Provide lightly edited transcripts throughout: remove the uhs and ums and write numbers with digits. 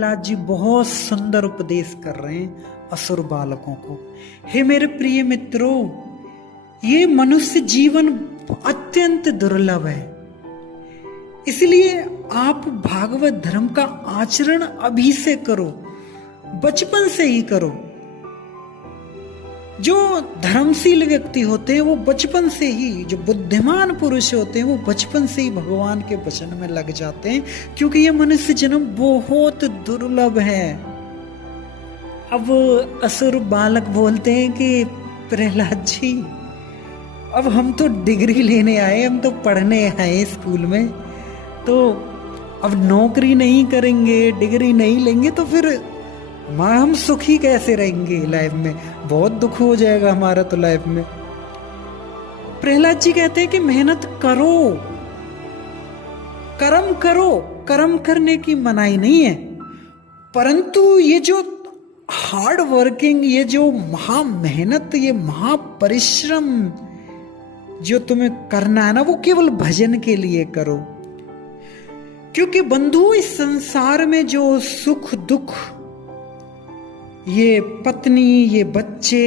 प्रहलाद जी बहुत सुंदर उपदेश कर रहे हैं असुर बालकों को। हे मेरे प्रिय मित्रों, ये मनुष्य जीवन अत्यंत दुर्लभ है, इसलिए आप भागवत धर्म का आचरण अभी से करो, बचपन से ही करो। जो धर्मशील व्यक्ति होते हैं वो बचपन से ही, जो बुद्धिमान पुरुष होते हैं वो बचपन से ही भगवान के वचन में लग जाते हैं, क्योंकि ये मनुष्य जन्म बहुत दुर्लभ है। अब असुर बालक बोलते हैं कि प्रहलाद जी, अब हम तो डिग्री लेने आए, हम तो पढ़ने आए स्कूल में, तो अब नौकरी नहीं करेंगे, डिग्री नहीं लेंगे तो फिर हम सुखी कैसे रहेंगे लाइफ में? बहुत दुख हो जाएगा हमारा तो लाइफ में। प्रहलाद जी कहते हैं कि मेहनत करो, कर्म करो, कर्म करने की मनाही नहीं है, परंतु ये जो हार्ड वर्किंग, ये जो महा मेहनत, ये महा परिश्रम जो तुम्हें करना है ना, वो केवल भजन के लिए करो। क्योंकि बंधु, इस संसार में जो सुख दुख, ये पत्नी, ये बच्चे,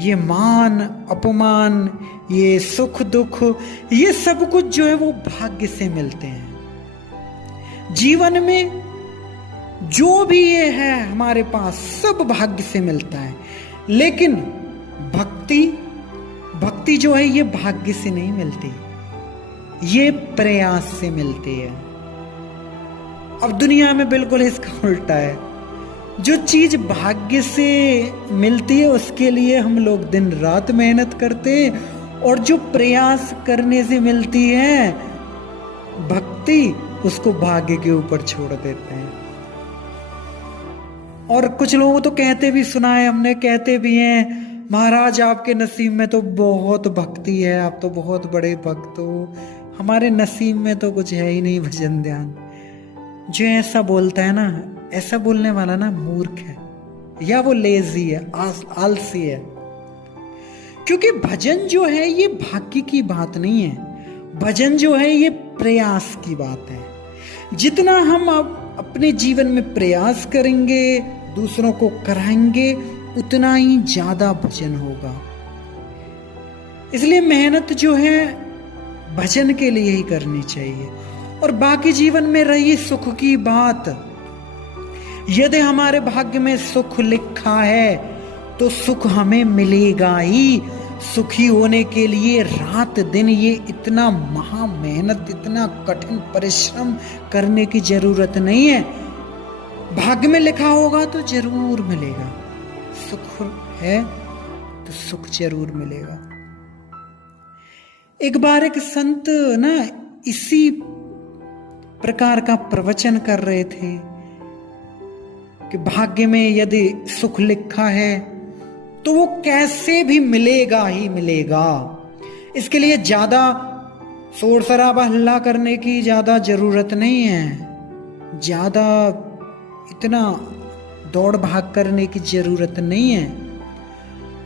ये मान अपमान, ये सुख दुख, ये सब कुछ जो है वो भाग्य से मिलते हैं। जीवन में जो भी ये है हमारे पास सब भाग्य से मिलता है, लेकिन भक्ति जो है ये भाग्य से नहीं मिलती, ये प्रयास से मिलती है। अब दुनिया में बिल्कुल इसका उल्टा है। जो चीज भाग्य से मिलती है उसके लिए हम लोग दिन रात मेहनत करते हैं, और जो प्रयास करने से मिलती है भक्ति, उसको भाग्य के ऊपर छोड़ देते हैं। और कुछ लोगों तो कहते भी सुना है हमने, कहते भी हैं, महाराज आपके नसीब में तो बहुत भक्ति है, आप तो बहुत बड़े भक्त हो, हमारे नसीब में तो कुछ है ही नहीं भजन ध्यान। जो ऐसा बोलता है ना, ऐसा बोलने वाला ना मूर्ख है, या वो लेजी है, आलसी है। क्योंकि भजन जो है ये भाग्य की बात नहीं है, भजन जो है ये प्रयास की बात है। जितना हम अपने जीवन में प्रयास करेंगे, दूसरों को कराएंगे, उतना ही ज्यादा भजन होगा। इसलिए मेहनत जो है भजन के लिए ही करनी चाहिए। और बाकी जीवन में रही सुख की बात, यदि हमारे भाग्य में सुख लिखा है तो सुख हमें मिलेगा ही। सुखी होने के लिए रात दिन ये इतना महा मेहनत, इतना कठिन परिश्रम करने की जरूरत नहीं है। भाग्य में लिखा होगा तो जरूर मिलेगा। सुख है तो सुख जरूर मिलेगा। एक बार एक संत ना इसी प्रकार का प्रवचन कर रहे थे कि भाग्य में यदि सुख लिखा है तो वो कैसे भी मिलेगा ही मिलेगा। इसके लिए ज्यादा शोर शराबा हल्ला करने की ज्यादा जरूरत नहीं है, ज्यादा इतना दौड़ भाग करने की जरूरत नहीं है।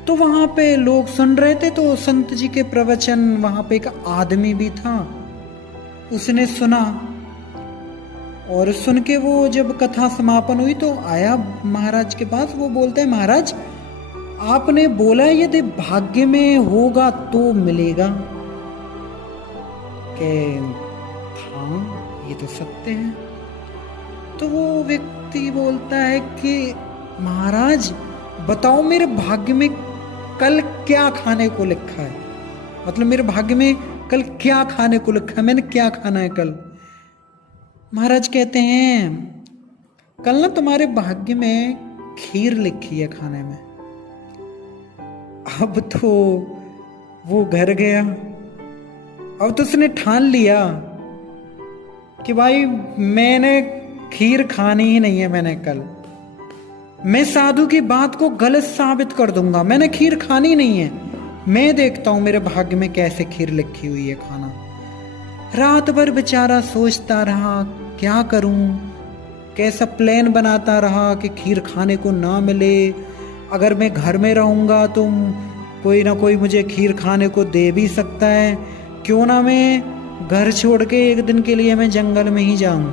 तो वहां पे लोग सुन रहे थे, तो संत जी के प्रवचन, वहां पे एक आदमी भी था, उसने सुना, और सुन के वो जब कथा समापन हुई तो आया महाराज के पास। वो बोलते हैं, महाराज आपने बोला यदि भाग्य में होगा तो मिलेगा। के हाँ, ये तो सत्य है। तो वो व्यक्ति बोलता है कि महाराज बताओ मेरे भाग्य में कल क्या खाने को लिखा है, मतलब मेरे भाग्य में कल क्या खाने को लिखा है, मैंने क्या खाना है कल। महाराज कहते हैं, कल ना तुम्हारे भाग्य में खीर लिखी है खाने में। अब तो वो घर गया, अब तो उसने ठान लिया कि भाई मैंने खीर खानी ही नहीं है, मैंने कल, मैं साधु की बात को गलत साबित कर दूंगा, मैंने खीर खानी नहीं है, मैं देखता हूं मेरे भाग्य में कैसे खीर लिखी हुई है खाना। रात भर बेचारा सोचता रहा क्या करूं, कैसा प्लान बनाता रहा कि खीर खाने को ना मिले। अगर मैं घर में रहूंगा तो कोई ना कोई मुझे खीर खाने को दे भी सकता है, क्यों ना मैं घर छोड़ के एक दिन के लिए मैं जंगल में ही जाऊं।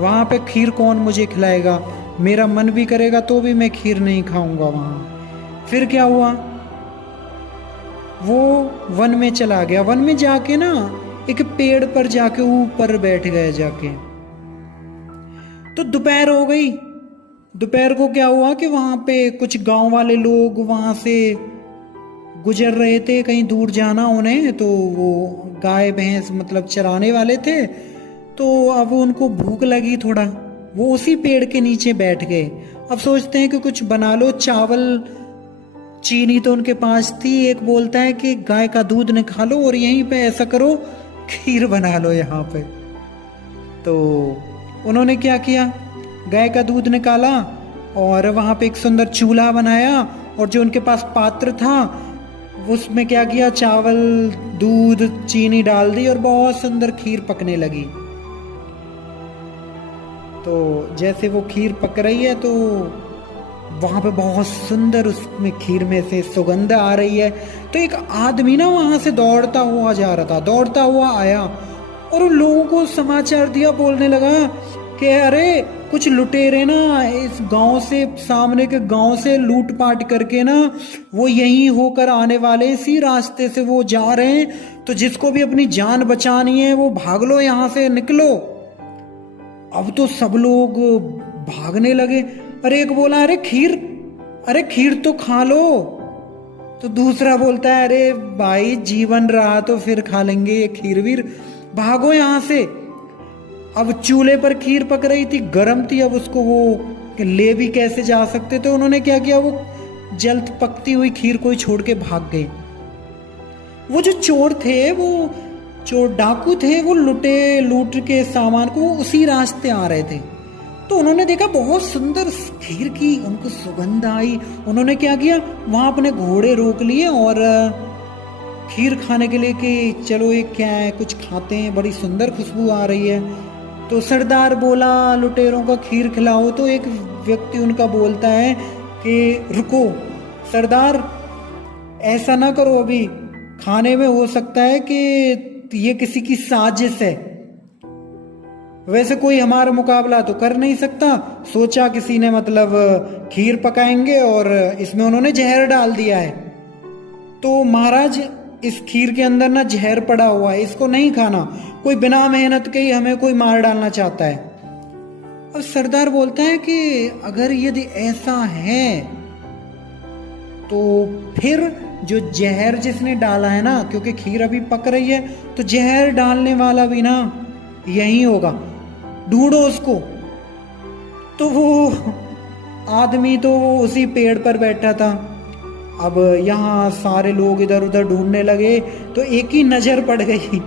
वहाँ पे खीर कौन मुझे खिलाएगा, मेरा मन भी करेगा तो भी मैं खीर नहीं खाऊंगा वहाँ। फिर क्या हुआ, वो वन में चला गया। वन में जाके ना एक पेड़ पर जाके ऊपर बैठ गए जाके। तो दोपहर हो गई। दोपहर को क्या हुआ कि वहां पे कुछ गांव वाले लोग वहां से गुजर रहे थे, कहीं दूर जाना उन्हें, तो वो गाय भैंस मतलब चराने वाले थे। तो अब उनको भूख लगी थोड़ा, वो उसी पेड़ के नीचे बैठ गए। अब सोचते हैं कि कुछ बना लो, चावल चीनी तो उनके पास थी। एक बोलता है कि गाय का दूध निकालो और यहीं पे ऐसा करो खीर बना लो यहाँ पे। तो उन्होंने क्या किया, गाय का दूध निकाला और वहाँ पे एक सुंदर चूल्हा बनाया, और जो उनके पास पात्र था उसमें क्या किया, चावल दूध चीनी डाल दी और बहुत सुंदर खीर पकने लगी। तो जैसे वो खीर पक रही है तो वहां पे बहुत सुंदर उसमें खीर में से सुगंध आ रही है। तो एक आदमी ना वहां से दौड़ता हुआ जा रहा था, दौड़ता हुआ आया और उन लोगों को समाचार दिया, बोलने लगा कि अरे कुछ लुटेरे ना इस गांव से, सामने के गांव से लूटपाट करके ना वो यहीं होकर आने वाले, इसी रास्ते से वो जा रहे हैं। तो जिसको भी अपनी जान बचानी है वो भाग लो, यहां से निकलो। अब तो सब लोग भागने लगे। अरे एक बोला अरे खीर तो खा लो। तो दूसरा बोलता है अरे भाई जीवन रहा तो फिर खा लेंगे ये खीर वीर, भागो यहां से। अब चूल्हे पर खीर पक रही थी, गर्म थी, अब उसको वो ले भी कैसे जा सकते। तो उन्होंने क्या किया, वो जल्द पकती हुई खीर को ही छोड़ के भाग गए। वो जो चोर थे, वो चोर डाकू थे, वो लूट के सामान को उसी रास्ते आ रहे थे। तो उन्होंने देखा बहुत सुंदर खीर की उनको सुगंध आई। उन्होंने क्या किया, वहां अपने घोड़े रोक लिए और खीर खाने के लिए कि चलो ये क्या है, कुछ खाते हैं, बड़ी सुंदर खुशबू आ रही है। तो सरदार बोला लुटेरों का खीर खिलाओ। तो एक व्यक्ति उनका बोलता है कि रुको सरदार, ऐसा ना करो, अभी खाने में हो सकता है कि ये किसी की साजिश है। वैसे कोई हमारा मुकाबला तो कर नहीं सकता, सोचा किसी ने मतलब खीर पकाएंगे और इसमें उन्होंने जहर डाल दिया है। तो महाराज इस खीर के अंदर ना जहर पड़ा हुआ है, इसको नहीं खाना, कोई बिना मेहनत के ही हमें कोई मार डालना चाहता है। और सरदार बोलता है कि अगर यदि ऐसा है तो फिर जो जहर जिसने डाला है ना, क्योंकि खीर अभी पक रही है तो जहर डालने वाला भी ना यही होगा, ढूंढो उसको। तो वो आदमी तो उसी पेड़ पर बैठा था। अब यहाँ सारे लोग इधर उधर ढूंढने लगे तो एक ही नजर पड़ गई।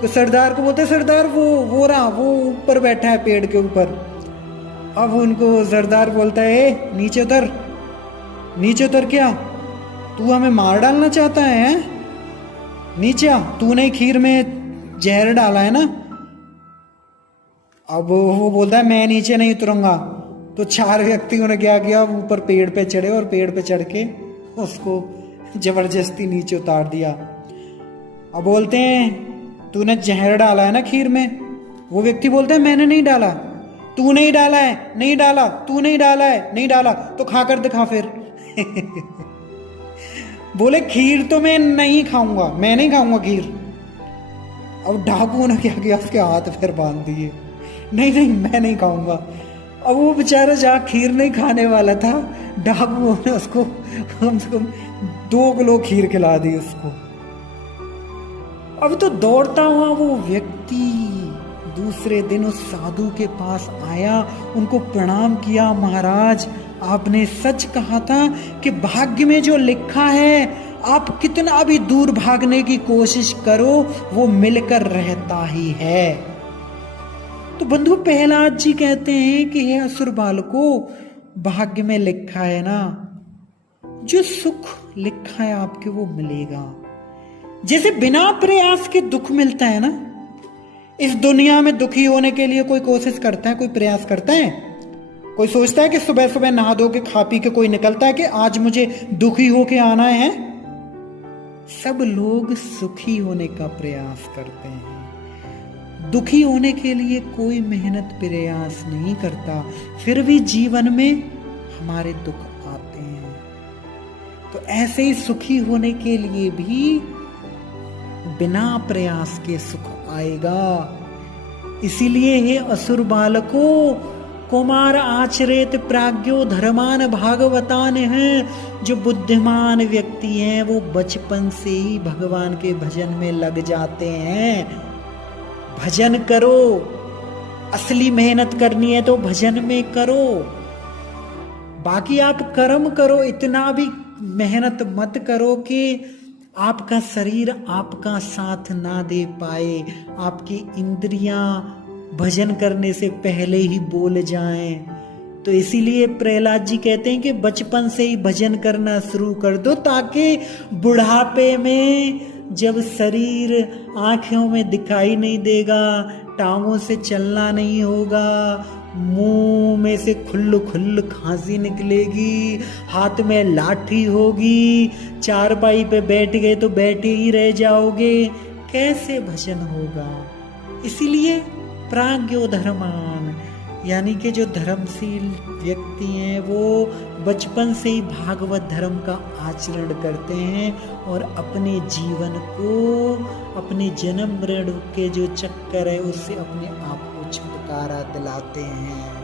तो सरदार को बोलते सरदार वो रहा, वो ऊपर बैठा है पेड़ के ऊपर। अब उनको सरदार बोलता है नीचे उतर। नीचे उतर क्या, तू हमें मार डालना चाहता है? नीचे आ, तूने खीर में जहर डाला है ना। अब वो बोलता है मैं नीचे नहीं उतरूंगा। तो चार व्यक्तियों ने क्या किया, ऊपर पेड़ पे चढ़े और पेड़ पे चढ़ के उसको जबरदस्ती नीचे उतार दिया। अब बोलते हैं तूने जहर डाला है ना खीर में। वो व्यक्ति बोलता है मैंने नहीं डाला। तू नहीं डाला है, नहीं डाला, तू नहीं डाला है, नहीं डाला, तो खाकर दिखा फिर। बोले खीर तो मैं नहीं खाऊंगा, मैं नहीं खाऊंगा खीर। अब डाकुओं ने क्या किया, उसके हाथ पैर बांध दिए, नहीं नहीं मैं नहीं खाऊंगा। अब वो बेचारा जहाँ खीर नहीं खाने वाला था, डाकुओं ने उसको कम से कम 2 किलो खीर खिला दी उसको। अब तो दौड़ता हुआ वो व्यक्ति दूसरे दिन उस साधु के पास आया, उनको प्रणाम किया। महाराज आपने सच कहा था कि भाग्य में जो लिखा है, आप कितना भी दूर भागने की कोशिश करो वो मिलकर रहता ही है। तो बंधु प्रहलाद जी कहते हैं कि हे असुर बालको, भाग्य में लिखा है ना, जो सुख लिखा है आपके वो मिलेगा। जैसे बिना प्रयास के दुख मिलता है ना, इस दुनिया में दुखी होने के लिए कोई कोशिश करता है, कोई प्रयास करता है? कोई सोचता है कि सुबह सुबह नहा धो के खा पी के कोई निकलता है कि आज मुझे दुखी होके आना है? सब लोग सुखी होने का प्रयास करते हैं। दुखी होने के लिए कोई मेहनत प्रयास नहीं करता, फिर भी जीवन में हमारे दुख आते हैं। तो ऐसे ही सुखी होने के लिए भी बिना प्रयास के सुख आएगा। इसीलिए हे असुर बालको, कुमार आचरित प्राज्ञो धर्मान भागवतान हैं। जो बुद्धिमान व्यक्ति हैं वो बचपन से ही भगवान के भजन में लग जाते हैं। भजन करो, असली मेहनत करनी है तो भजन में करो। बाकी आप कर्म करो, इतना भी मेहनत मत करो कि आपका शरीर आपका साथ ना दे पाए, आपकी इंद्रियां भजन करने से पहले ही बोल जाएं। तो इसीलिए प्रहलाद जी कहते हैं कि बचपन से ही भजन करना शुरू कर दो, ताकि बुढ़ापे में जब शरीर आंखों में दिखाई नहीं देगा, टांगों से चलना नहीं होगा, मुंह में से खुल्ल खुल्ल खांसी निकलेगी, हाथ में लाठी होगी, चारपाई पे बैठ गए तो बैठे ही रह जाओगे, कैसे भजन होगा। इसीलिए प्राज्ञो धर्मान, यानी कि जो धर्मशील व्यक्ति हैं वो बचपन से ही भागवत धर्म का आचरण करते हैं और अपने जीवन को, अपने जन्म मरण के जो चक्कर है उससे अपने आप को छुटकारा दिलाते हैं।